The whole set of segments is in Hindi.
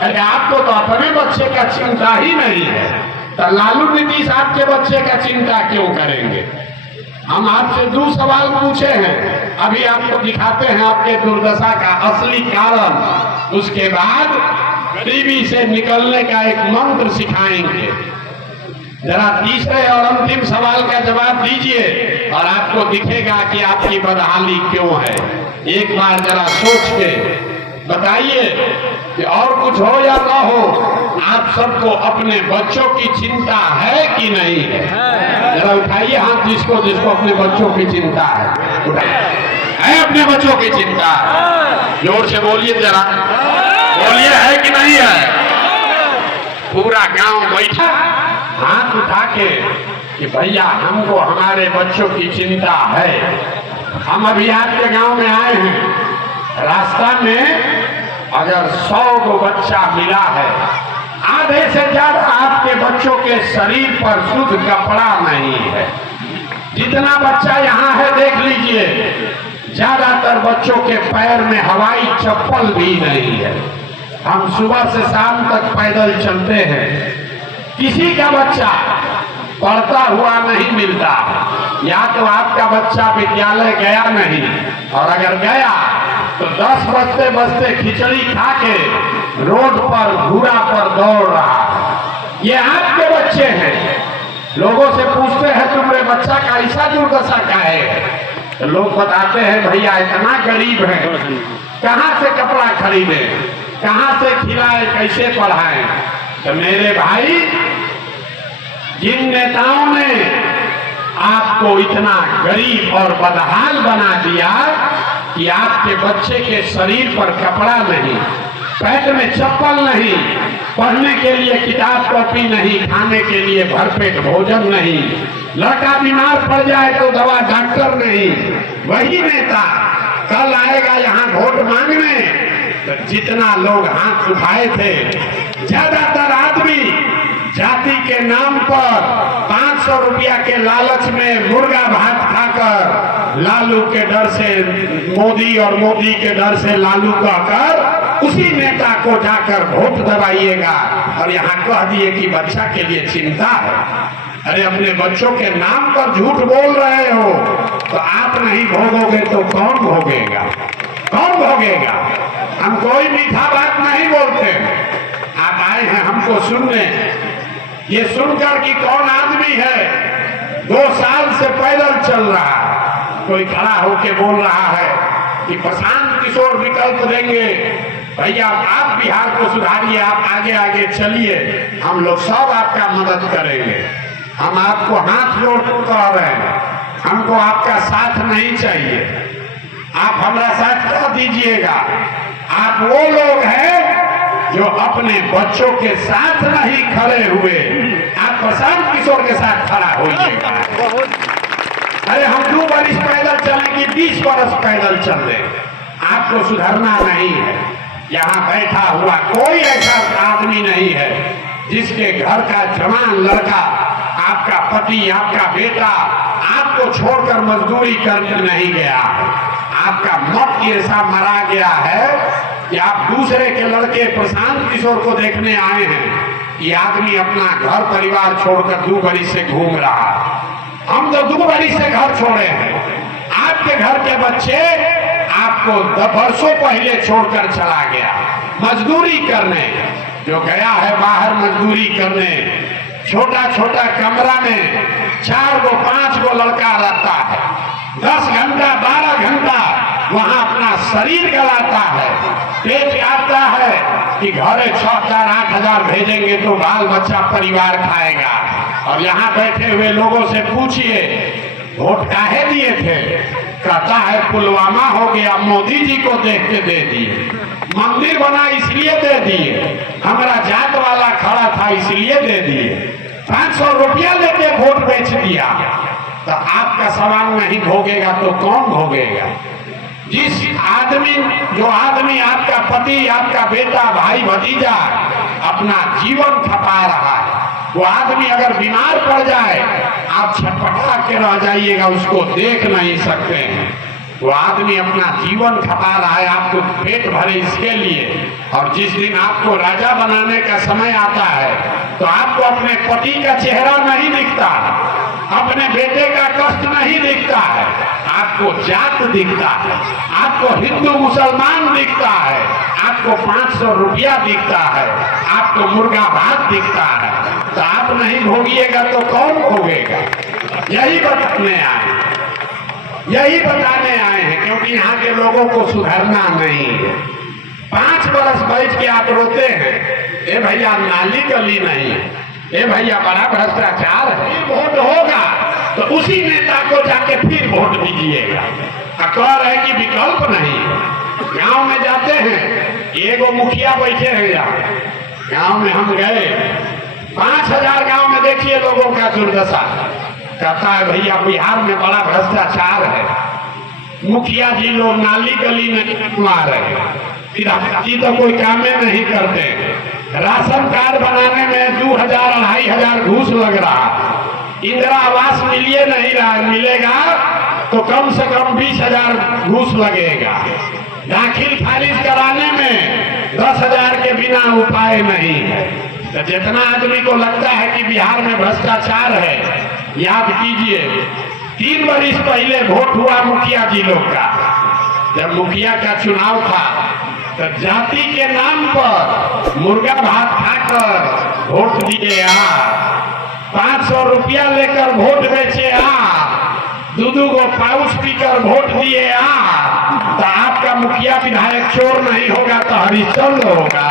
अरे आपको तो अपने बच्चे का चिंता ही नहीं है, तो लालू नीतीश आपके बच्चे का चिंता क्यों करेंगे? हम आपसे 2 सवाल पूछे हैं, अभी आपको दिखाते हैं आपके दुर्दशा का असली कारण। उसके बाद गरीबी से निकलने का एक मंत्र सिखाएंगे। जरा तीसरे और अंतिम सवाल का जवाब दीजिए और आपको दिखेगा कि आपकी बदहाली क्यों है। एक बार जरा सोच के बताइए कि और कुछ हो या ना हो, आप सबको अपने बच्चों की चिंता है कि नहीं है? जरा उठाइए हाथ जिसको जिसको अपने बच्चों की चिंता है, है अपने बच्चों की चिंता? जोर से बोलिए, जरा बोलिए, है कि नहीं है? पूरा गांव बैठा हाथ उठा के कि भैया हमको हमारे बच्चों की चिंता है। हम अभी आपके गांव में आए हैं, रास्ता में अगर 100 को बच्चा मिला है, आधे से ज्यादा आपके बच्चों के शरीर पर शुद्ध कपड़ा नहीं है। जितना बच्चा यहाँ है देख लीजिए, ज्यादातर बच्चों के पैर में हवाई चप्पल भी नहीं है। हम सुबह से शाम तक पैदल चलते हैं, किसी का बच्चा पढ़ता हुआ नहीं मिलता। या तो आपका बच्चा विद्यालय गया नहीं, और अगर गया तो 10 बजते बजते खिचड़ी खा के रोड पर घूरा पर दौड़ रहा है। ये आपके बच्चे हैं। लोगों से पूछते हैं तुम्हारे बच्चा का ऐसा दुर्दशा का है, तो लोग बताते हैं भैया इतना गरीब है, कहाँ से कपड़ा खरीदे, कहाँ से खिलाए, कैसे पढ़ाएं। तो मेरे भाई, जिन नेताओं ने आपको इतना गरीब और बदहाल बना दिया कि आपके बच्चे के शरीर पर कपड़ा नहीं, पैर में चप्पल नहीं, पढ़ने के लिए किताब कॉपी नहीं, खाने के लिए भरपेट भोजन नहीं, लड़का बीमार पड़ जाए तो दवा डॉक्टर नहीं, वही नेता कल आएगा यहाँ वोट मांगने। तो जितना लोग हाथ उठाए थे, ज्यादातर आदमी जाति के नाम पर 500 रुपया के लालच में मुर्गा भात खाकर लालू के डर से मोदी और मोदी के डर से लालू कहकर उसी नेता को जाकर वोट दबाइएगा और यहाँ कह दिए कि बच्चा के लिए चिंता है। अरे अपने बच्चों के नाम पर झूठ बोल रहे हो, तो आप नहीं भोगोगे तो कौन भोगेगा? कौन भोगेगा? हम कोई मीठा बात नहीं बोलते। आप आए हैं हमको सुनने, ये सुनकर कि कौन आदमी है 2 साल से पैदल चल रहा, कोई खड़ा होके बोल रहा है कि प्रशांत किशोर विकल्प देंगे, भैया आप बिहार को सुधारिए, आप आगे आगे चलिए, हम लोग सब आपका मदद करेंगे। हम आपको हाथ जोड़ कह रहे हैं, हमको आपका साथ नहीं चाहिए, आप हमारा साथ कर दीजिएगा। आप वो लोग हैं जो अपने बच्चों के साथ नहीं खड़े हुए, आप प्रशांत किशोर के साथ खड़ा होइएगा। अरे हम 2 बरस पैदल चले कि 20 बरस पैदल चल रहे, आपको सुधरना नहीं है। यहाँ बैठा हुआ कोई ऐसा आदमी नहीं है जिसके घर का जवान लड़का, आपका पति, आपका बेटा आपको छोड़कर मजदूरी करने नहीं गया। आपका मत ऐसा मरा गया है कि आप दूसरे के लड़के प्रशांत किशोर को देखने आए हैं। ये आदमी अपना घर परिवार छोड़कर 2 बरस से घूम रहा। हम तो 2 बरस से घर छोड़े हैं। आपके घर के बच्चे आपको 10 वर्षों पहले छोड़कर चला गया मजदूरी करने। जो गया है बाहर मजदूरी करने, छोटा छोटा कमरा में 4 गो 5 गो लड़का रहता है, 10 घंटा 12 घंटा वहां अपना शरीर गलाता है, पेट आता है कि घरे 6,000 8,000 भेजेंगे तो बाल बच्चा परिवार खाएगा। और यहाँ बैठे हुए लोगों से पूछिए वोट काहे दिए थे, कहता है पुलवामा हो गया, मोदी जी को देख के दे दिए, मंदिर बना इसलिए दे दिए, हमारा जात वाला खड़ा था इसलिए दे दिए, 500 रुपया लेके वोट बेच दिया। तो आपका सवाल नहीं भोगेगा तो कौन भोगेगा? जो आदमी आपका पति, आपका बेटा, भाई भतीजा अपना जीवन खपा रहा है, वो आदमी अगर बीमार पड़ जाए आप छटपटा के रह जाइएगा, उसको देख नहीं सकते हैं। वो आदमी अपना जीवन खपा रहा है आपको पेट भरे इसके लिए, और जिस दिन आपको राजा बनाने का समय आता है तो आपको अपने पति का चेहरा नहीं दिखता, अपने बेटे का कष्ट नहीं दिखता है, आपको जात दिखता है, आपको हिंदू मुसलमान दिखता है, आपको 500 रुपया दिखता है, आपको मुर्गा भात दिखता है। तो आप नहीं भोगिएगा तो कौन भोगेगा? यही बताने आए, यही बताने आए हैं, क्योंकि यहाँ के लोगों को सुधरना नहीं है। 5 बरस बैठ के आप रोते हैं, ए भैया नाली गली नहीं है, ए भैया बड़ा भ्रष्टाचार है, वोट होगा तो उसी नेता को जाके फिर वोट दीजिएगा। कह रहे कि विकल्प नहीं। गांव में जाते हैं, एगो मुखिया बैठे हैं यहाँ, गांव में हम गए, 5000 गांव में देखिए लोगों का दुर्दशा। कहता है भैया बिहार में बड़ा भ्रष्टाचार है, मुखिया जी लोग नाली गली नहीं मार रहे, जी तो कोई कामे नहीं करते, राशन कार्ड बनाने में 2000-2500 घूस लग रहा, इंदिरा आवास मिलिए नहीं रहा, मिलेगा तो कम से कम 20,000 घूस लगेगा, दाखिल खारिज कराने में 10,000 के बिना उपाय नहीं है। तो जितना आदमी को लगता है कि बिहार में भ्रष्टाचार है, याद कीजिए 3 वर्ष पहले वोट हुआ मुखिया जी लोग का, जब मुखिया का चुनाव था तो जाति के नाम पर मुर्गा भात खाकर वोट दिए आ, 500 रुपया लेकर वोट बेचे आ, 2 गो पाउच पीकर वोट दिए आ, तो आपका मुखिया विधायक चोर नहीं होगा तो हरिश्चंद्र होगा।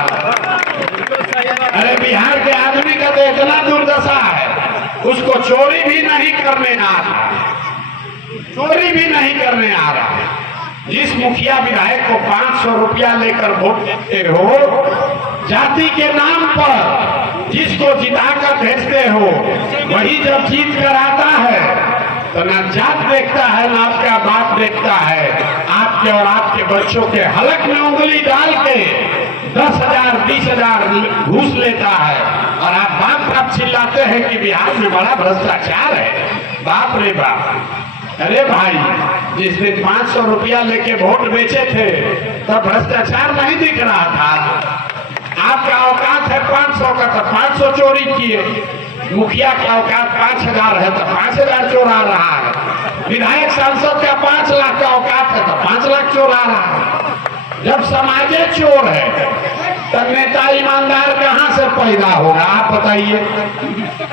अरे बिहार के आदमी का तो इतना दुर्दशा है, उसको चोरी भी नहीं करने आ रहा, चोरी भी नहीं करने आ रहा। जिस मुखिया विधायक को 500 रुपया लेकर वोट देते हो, जाति के नाम पर जिसको जिताकर भेजते हो, वही जब जीत कर आता है तो ना जात देखता है ना आपका बाप देखता है, आपके और आपके बच्चों के हलक में उंगली डाल के 10,000 20,000 घूस लेता है, और आप बाप चिल्लाते हैं कि बिहार में बड़ा भ्रष्टाचार है। बाप रे बाप। अरे भाई, जिस दिन 500 रुपया लेके वोट बेचे थे तब भ्रष्टाचार नहीं दिख रहा था। आपका औकात है 500 का तो 500 चोरी किए, मुखिया का औकात 5,000 है तो 5,000 चोरा रहा है, विधायक सांसद का 5 लाख का औकात है तो 5 लाख चोरा रहा है। जब समाजे चोर है तो नेता ईमानदार कहाँ से पैदा होगा? आप बताइए।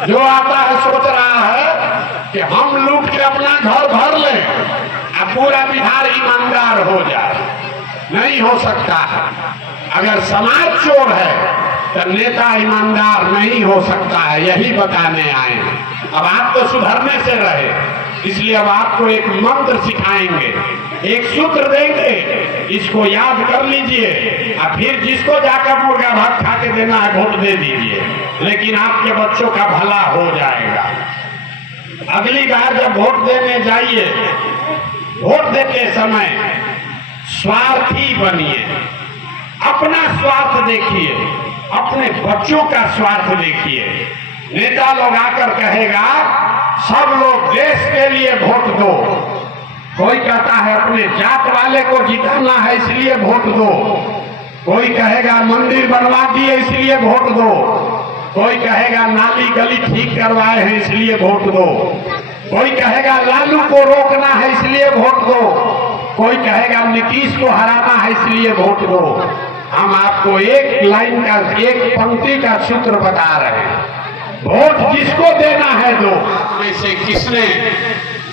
जो आता है सोच रहा है कि हम लूट के अपना घर भर लें और पूरा बिहार ईमानदार हो जाए, नहीं हो सकता है। अगर समाज चोर है तो नेता ईमानदार नहीं हो सकता है, यही बताने आए हैं। अब आप तो सुधरने से रहे, इसलिए अब आपको एक मंत्र सिखाएंगे, एक सूत्र देंगे, इसको याद कर लीजिए और फिर जिसको जाकर मुर्गा भात खा के देना है वोट दे दीजिए, लेकिन आपके बच्चों का भला हो जाएगा। अगली बार जब वोट देने जाइए, वोट देते समय स्वार्थी बनिए, अपना स्वार्थ देखिए, अपने बच्चों का स्वार्थ देखिए। नेता लोग आकर कहेगा सब लोग देश के लिए वोट दो, कोई कहता है अपने जात वाले को जिताना है इसलिए वोट दो, कोई कहेगा मंदिर बनवा दिए इसलिए वोट दो, कोई कहेगा नाली गली ठीक करवाए हैं इसलिए वोट दो, कोई कहेगा लालू को रोकना है इसलिए वोट दो, कोई कहेगा नीतीश को हराना है इसलिए वोट दो। हम आपको एक लाइन का, एक पंक्ति का सूत्र बता रहे हैं, वोट जिसको देना है दो। में से किसने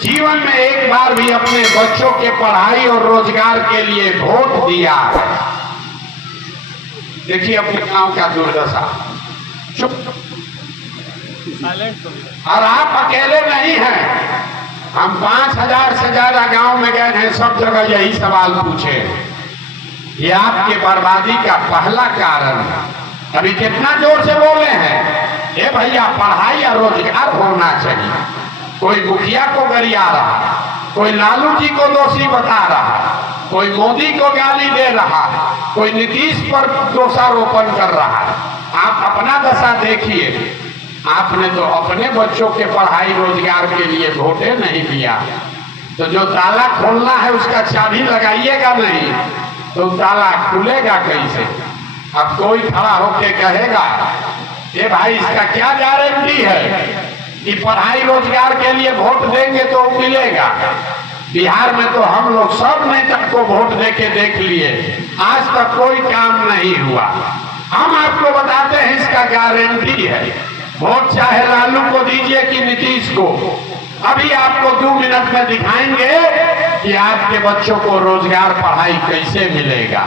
जीवन में एक बार भी अपने बच्चों के पढ़ाई और रोजगार के लिए वोट दिया? देखिए अपने गांव का दुर्दशा। चुप। और आप अकेले नहीं हैं, हम 5,000 से ज्यादा गांव में गए हैं, सब जगह यही सवाल पूछे। ये आपके बर्बादी का पहला कारण है। अभी कितना जोर से बोले हैं, ये भैया पढ़ाई और रोजगार होना चाहिए। कोई मुखिया को गरिया रहा, कोई लालू जी को दोषी बता रहा, कोई मोदी को गाली दे रहा, कोई नीतीश पर दोषारोपण कर रहा। आप अपना दशा देखिए, आपने तो अपने बच्चों के पढ़ाई रोजगार के लिए वोटे नहीं दिया, तो जो ताला खोलना है उसका चाबी लगाइएगा नहीं तो ताला खुलेगा कैसे? अब कोई खड़ा होके कहेगा ये भाई इसका क्या गारंटी है कि पढ़ाई रोजगार के लिए वोट देंगे तो मिलेगा? बिहार में तो हम लोग सब नेता को वोट देके देख लिए, आज तक कोई काम नहीं हुआ। हम आपको बताते हैं इसका गारंटी है। वोट चाहे लालू को दीजिए कि नीतीश को, अभी आपको 2 मिनट में दिखाएंगे कि आपके बच्चों को रोजगार पढ़ाई कैसे मिलेगा।